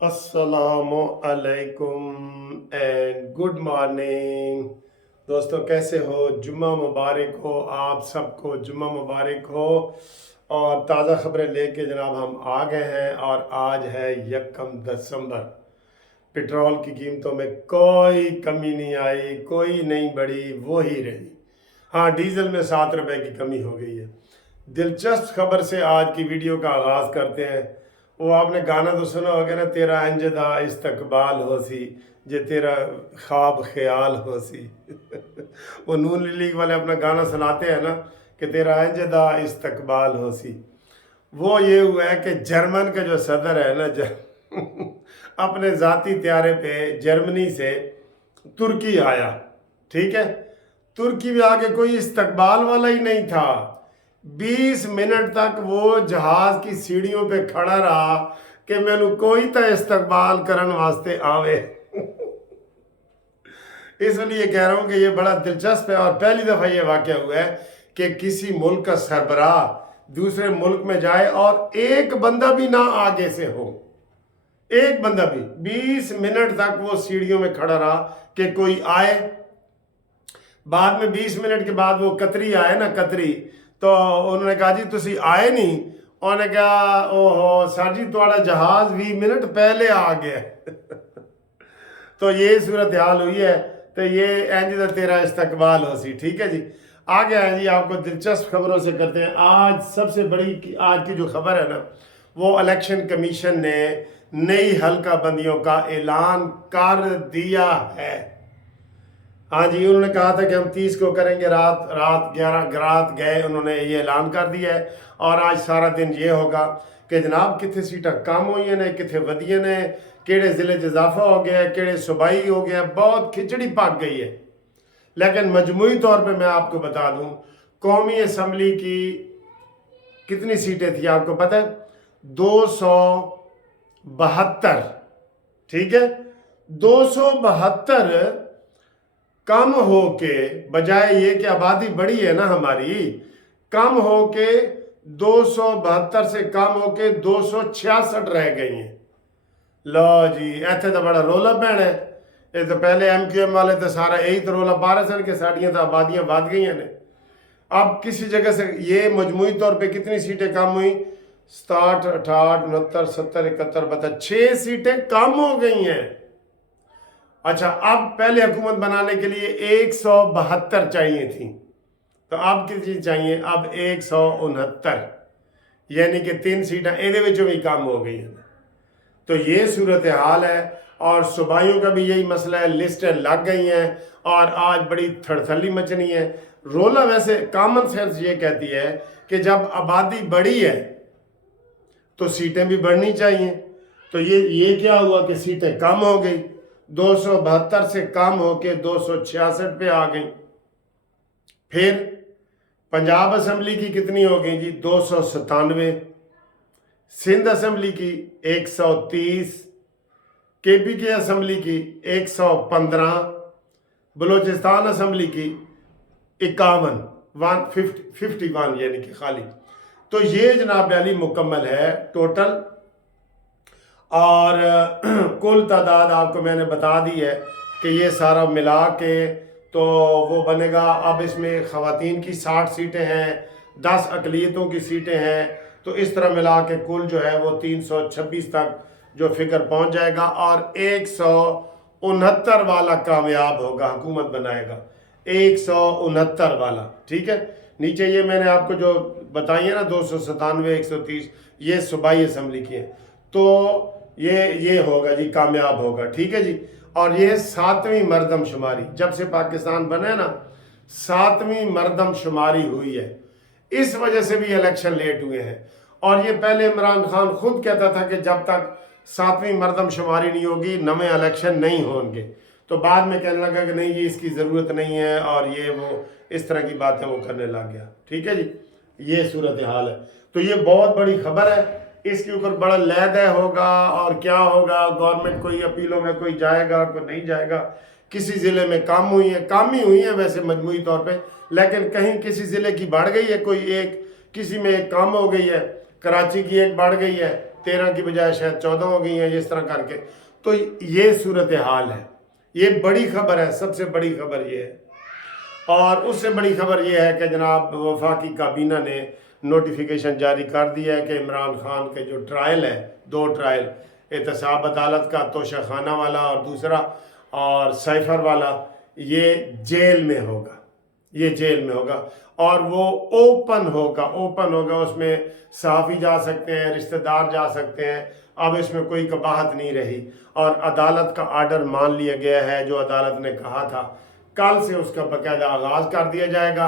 अस्सलामु अलैकुम and good morning. दोस्तों कैसे हो? जुम्मा मुबारक हो, आप सबको जुम्मा मुबारक हो। और ताज़ा खबरें लेके जनाब हम आ गए हैं और आज है 1 दिसंबर। पेट्रोल की कीमतों में कोई कमी नहीं आई, कोई नहीं बढ़ी, वो ही रही। हाँ, डीजल में 7 रुपए की कमी हो गई है। दिलचस्प खबर से आज की वीडियो का आगाज़ करते हैं। वो आपने गाना तो सुना होगा ना, तेरा अंजदा इस्तकबाल होसी, जे तेरा ख्वाब ख्याल होसी। वो नून लीग वाले अपना गाना सुनाते हैं ना कि तेरा अंजदा इस्तकबाल होसी। वो ये हुआ है कि जर्मन का जो सदर है ना अपने ज़ाती त्यारे पे जर्मनी से तुर्की आया। ठीक है, तुर्की में आके कोई इस्तकबाल वाला ही नहीं था। 20 मिनट तक वो जहाज की सीढ़ियों पे खड़ा रहा कि मैनू कोई तो इस्तकबाल करन वास्ते आवे। इसलिए कह रहा हूँ कि ये बड़ा दिलचस्प है और पहली दफ़ा ये वाक़या हुआ है कि किसी मुल्क का सरबराह दूसरे मुल्क में जाए और एक बंदा भी ना आगे से हो, एक बंदा भी। 20 मिनट तक वो सीढ़ियों में खड़ा रहा कि कोई आए। बाद में 20 मिनट के बाद वो कतरी आए ना, कतरी, तो उन्होंने कहा जी तुसी आए नहीं। उन्होंने कहा ओहो सर जी थोड़ा जहाज 20 मिनट पहले आ गया। तो ये सूरत हाल हुई है। तो ये इंज तेरा इस्तकबाल हो सी। ठीक है जी, आ गया है जी, आपको दिलचस्प खबरों से करते हैं। आज सबसे बड़ी आज की जो खबर है ना, वो इलेक्शन कमीशन ने नई हल्का बंदियों का ऐलान कर दिया है। हाँ जी, उन्होंने कहा था कि हम 30 को करेंगे, रात 11 रात गए, उन्होंने ये ऐलान कर दिया है। और आज सारा दिन ये होगा कि जनाब कितने सीटा कम हुई ने, कितने वधिया ने, केड़े ज़िले इजाफा हो गया है, केड़े सूबाई हो गया, बहुत खिचड़ी पक गई है। लेकिन मजमूई तौर पे मैं आपको बता दूं, कौमी असम्बली की कितनी सीटें थी आपको पता है? 272। ठीक है, 272 कम हो के, बजाय ये कि आबादी बड़ी है ना हमारी, कम हो के 272 से कम हो के 266 रह गई हैं। लो जी, इतने तो बड़ा रोला पैना है। ये तो पहले MQM वाले तो सारा यही तो रोला पा रहे सन कि साड़ियाँ तो आबादियाँ बढ़ गई हैं। अब किसी जगह से ये मजमूई तौर पे कितनी सीटें कम हुई? 67, 68, 69, 70, 71, 72, 6 सीटें कम हो गई हैं। अच्छा, अब पहले हुकूमत बनाने के लिए 172 चाहिए थी, तो अब कितनी चाहिए? अब 169, यानी कि 3 सीटें ਇਹਦੇ ਵਿੱਚੋਂ भी कम हो गई हैं। तो ये सूरत हाल है। और सूबाइयों का भी यही मसला है, लिस्टें लग गई हैं और आज बड़ी थड़थली मचनी है। रोला वैसे कॉमन सेंस ये कहती है कि जब आबादी बढ़ी है तो सीटें भी बढ़नी चाहिए। तो ये क्या हुआ कि सीटें कम हो गई, 272 से कम होके 266 पे आ गई। फिर पंजाब असम्बली की कितनी हो गई जी? 297। सिंध असम्बली की 130, KPK असम्बली की 115, बलूचिस्तान असम्बली की 51, 151 यानी कि खाली। तो ये जनाब अली मुकम्मल है टोटल। और कुल तादाद आपको मैंने बता दी है कि ये सारा मिला के तो वो बनेगा। अब इसमें ख़वातीन की 60 सीटें हैं, 10 अक़लियतों की सीटें हैं, तो इस तरह मिला के कुल जो है वो 326 तक जो फिगर पहुंच जाएगा। और 169 वाला कामयाब होगा, हुकूमत बनाएगा 169 वाला। ठीक है, नीचे ये मैंने आपको जो बताई है ना 297, 130, ये सूबाई असम्बली की है। तो ये होगा जी, कामयाब होगा। ठीक है जी। और ये 7वीं मरदमशुमारी, जब से पाकिस्तान बना है ना 7वीं मरदमशुमारी हुई है। इस वजह से भी इलेक्शन लेट हुए हैं। और ये पहले इमरान खान खुद कहता था कि जब तक 7वीं मरदमशुमारी नहीं होगी नवे इलेक्शन नहीं होंगे। तो बाद में कहने लगा कि नहीं जी इसकी ज़रूरत नहीं है, और ये वो इस तरह की बातें वो करने लग गया। ठीक है जी, ये सूरत हाल है। तो ये बहुत बड़ी खबर है, इसके ऊपर बड़ा लहदा होगा और क्या होगा। गवर्नमेंट कोई अपीलों में कोई जाएगा, कोई नहीं जाएगा। किसी ज़िले में कम हुई है, कम ही हुई है वैसे मजमूई तौर पे, लेकिन कहीं किसी ज़िले की बढ़ गई है, कोई एक, किसी में एक कम हो गई है। कराची की एक बढ़ गई है 13 की बजाय शायद 14 हो गई हैं, इस तरह करके। तो ये सूरत हाल है। ये बड़ी खबर है, सबसे बड़ी खबर ये है। और उससे बड़ी खबर ये है कि जनाब वफाकी काबीना ने नोटिफिकेशन जारी कर दिया है कि इमरान खान के जो ट्रायल है, 2 ट्रायल, एहतसाब अदालत का तोशा खाना वाला और दूसरा और साइफर वाला, ये जेल में होगा। ये जेल में होगा और वो ओपन होगा। उसमें सहाफ़ी जा सकते हैं, रिश्तेदार जा सकते हैं। अब इसमें कोई कबाहत नहीं रही और अदालत का आर्डर मान लिया गया है। जो अदालत ने कहा था कल से उसका बाकायदा आगाज़ कर दिया जाएगा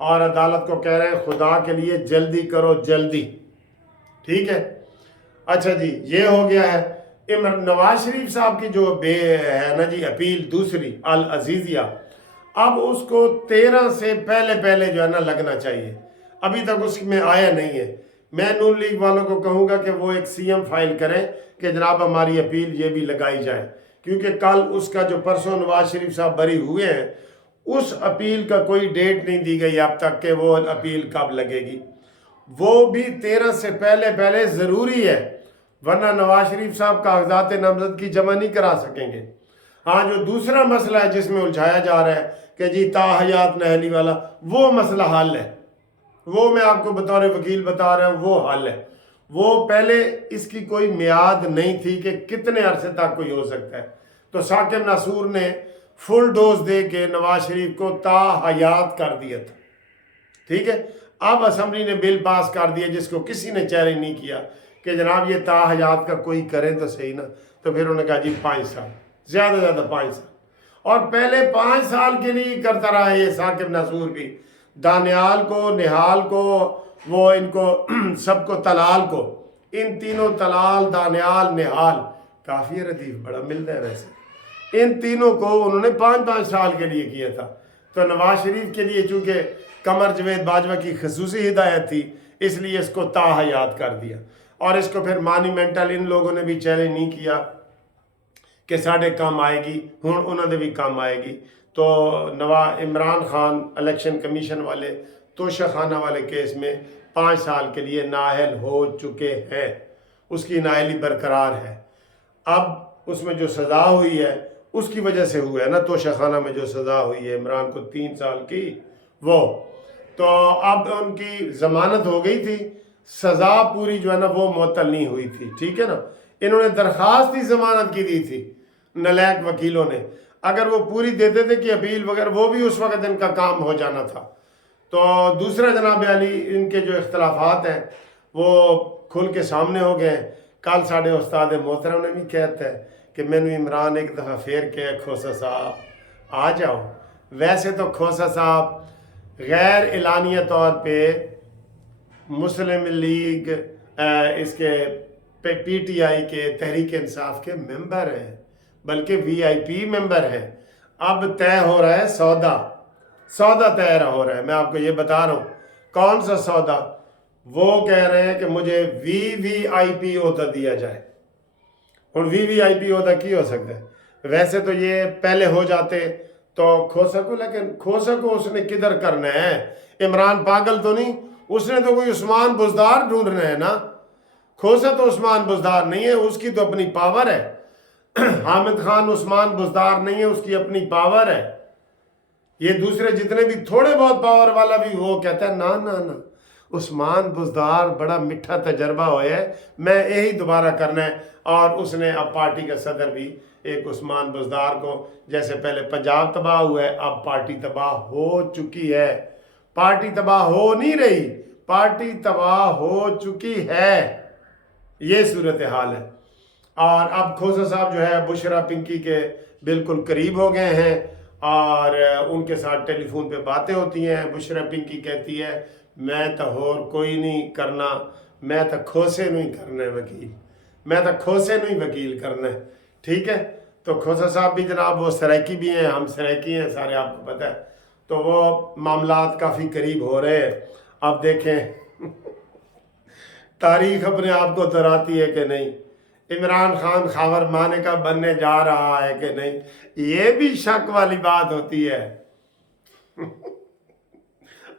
और अदालत को कह रहे हैं खुदा के लिए जल्दी करो, जल्दी। ठीक है, अच्छा जी, ये हो गया है। नवाज शरीफ साहब की जो है ना जी अपील दूसरी अल अजीज़िया, अब उसको 13 से पहले जो है ना लगना चाहिए। अभी तक उसमें आया नहीं है। मैं नून लीग वालों को कहूँगा कि वो एक सीएम फाइल करें कि जनाब हमारी अपील ये भी लगाई जाए, क्योंकि कल उसका जो परसों नवाज शरीफ साहब बरी हुए हैं, उस अपील का कोई डेट नहीं दी गई अब तक कि वो अपील कब लगेगी। वो भी 13 से पहले ज़रूरी है, वरना नवाज शरीफ साहब कागजात नामजदगी जमा नहीं करा सकेंगे। हाँ, जो दूसरा मसला है जिसमें उलझाया जा रहा है कि जी ताहयात नहली वाला, वो मसला हल है। वो मैं आपको बतौर वकील बता रहा हूँ, वो हल है। वो पहले इसकी कोई मियाद नहीं थी कि कितने अरसे तक कोई हो सकता है। तो साकिब नासूर ने फुल डोज दे के नवाज शरीफ को ताहयात कर दिया था। ठीक है, अब असम्बली ने बिल पास कर दिया जिसको किसी ने चैलेंज नहीं किया कि जनाब ये ताहयात का कोई करें तो सही ना। तो फिर उन्होंने कहा जी 5 साल, ज़्यादा 5 साल। और पहले 5 साल के लिए करता रहा है ये साकिब नासूर भी। दानियाल को, निहाल को, वो इनको सबको, तलाल को, इन तीनों, तलाल, दानियाल, निहाल, काफ़ी रदीफ बड़ा मिलता है वैसे, इन तीनों को उन्होंने 5-5 साल के लिए किया था। तो नवाज शरीफ के लिए चूँकि कमर जवेद बाजवा की खसूसी हिदायत थी, इसलिए इसको ताहयात कर दिया। और इसको फिर मॉन्यूमेंटल इन लोगों ने भी चैलेंज नहीं किया कि साढ़े कम आएगी, हुण उन्होंने भी कम आएगी। तो इमरान खान इलेक्शन कमीशन वाले तोशा खाना वाले केस में 5 साल के लिए नाअहल हो चुके हैं। उसकी नाअहली बरकरार है। अब उसमें जो सज़ा हुई है उसकी वजह से हुआ है ना, तोशा खाना में जो सज़ा हुई है इमरान को 3 साल की, वो तो अब उनकी ज़मानत हो गई थी, सज़ा पूरी जो है ना वो मुअत्तल नहीं हुई थी। ठीक है ना, इन्होंने दरख्वास्त ही ज़मानत की दी थी नलायक वकीलों ने। अगर वो पूरी देते थे कि अपील वगैरह, वो भी उस वक्त इनका काम हो जाना था। तो दूसरा जनाब अली, इनके जो इख्तलाफात हैं वो खुल के सामने हो गए। कल साढ़े उस्ताद मोहतरम ने भी कहता है कि मैंने इमरान एक दफ़ा फेर के खोसा साहब आ जाओ। वैसे तो खोसा साहब गैर एलानिया तौर पे मुस्लिम लीग इसके PTI के तहरीक इंसाफ के मेंबर हैं, बल्कि VIP मेंबर हैं। अब तय हो रहा है सौदा तय हो रहा है। मैं आपको ये बता रहा हूँ कौन सा सौदा। वो कह रहे हैं कि मुझे VVIP ओहदा दिया जाए। और VVIP ओहदा की हो सकता है? वैसे तो ये पहले हो जाते तो खोसा को, लेकिन खोसा को उसने किधर करना है? इमरान पागल तो नहीं, उसने तो कोई उस्मान बुज़दार ढूंढना है ना। खोसा तो उस्मान बुज़दार नहीं है, उसकी तो अपनी पावर है। हामिद खान उस्मान बुज़दार नहीं है, उसकी अपनी पावर है। ये दूसरे जितने भी थोड़े बहुत पावर वाला भी वो कहता है ना ना ना, उस्मान बुज़दार बड़ा मिठा तजर्बा होया है, मैं यही दोबारा करना है। और उसने अब पार्टी का सदर भी एक उस्मान बुज़दार को, जैसे पहले पंजाब तबाह हुआ है, अब पार्टी तबाह हो चुकी है। पार्टी तबाह हो नहीं रही, पार्टी तबाह हो चुकी है। ये सूरत हाल है। और अब खोसा साहब जो है बुशरा पिंकी के बिल्कुल करीब हो गए हैं और उनके साथ टेलीफोन पे बातें होती हैं। बुशरा पिंकी कहती है मैं तो होर कोई नहीं करना, मैं तो खोसे नहीं करना है वकील, मैं तो खोसे नहीं वकील करना है। ठीक है, तो खोसा साहब भी जनाब वो सराइकी भी हैं, हम सराइकी हैं, सारे आपको पता है। तो वो मामलात काफ़ी करीब हो रहे हैं। अब देखें तारीख अपने आप को दोहराती है कि नहीं, इमरान खान खावर माने का बनने जा रहा है कि नहीं, ये भी शक वाली बात होती है।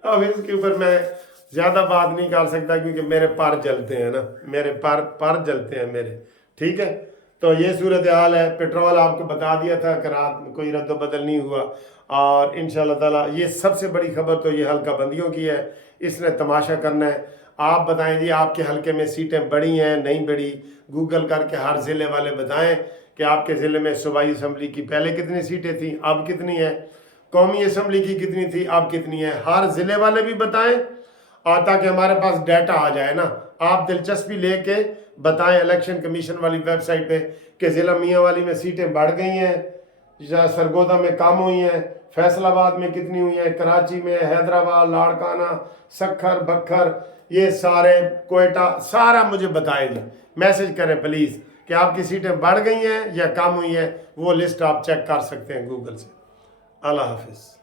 अब इसके ऊपर मैं ज़्यादा बात नहीं कर सकता क्योंकि मेरे पर जलते हैं ना, मेरे पर जलते हैं मेरे। ठीक है, तो ये सूरत हाल है। पेट्रोल आपको बता दिया था कि रात में कोई रद्द बदल नहीं हुआ, और इंशाल्लाह ताला ये सबसे बड़ी खबर तो ये हल्का बंदियों की है, इसने तमाशा करना है। आप बताएं जी आपके हल्के में सीटें बढ़ी हैं नहीं बढ़ी, गूगल करके हर ज़िले वाले बताएं कि आपके ज़िले में सूबाई असम्बली की पहले कितनी सीटें थी अब कितनी है, कौमी असम्बली की कितनी थी अब कितनी है, हर ज़िले वाले भी बताएं, और ताकि हमारे पास डाटा आ जाए ना। आप दिलचस्पी लेके बताएं इलेक्शन कमीशन वाली वेबसाइट पे कि ज़िला मियांवाली में सीटें बढ़ गई हैं या सरगोदा में कम हुई हैं, फैसलाबाद में कितनी हुई हैं, कराची में, हैदराबाद, लाड़काना, सखर, बखर, ये सारे, कोयटा, सारा मुझे बताएं जी। मैसेज करें प्लीज़ कि आपकी सीटें बढ़ गई हैं या कम हुई हैं, वो लिस्ट आप चेक कर सकते हैं गूगल से। अल्लाह हाफिज़।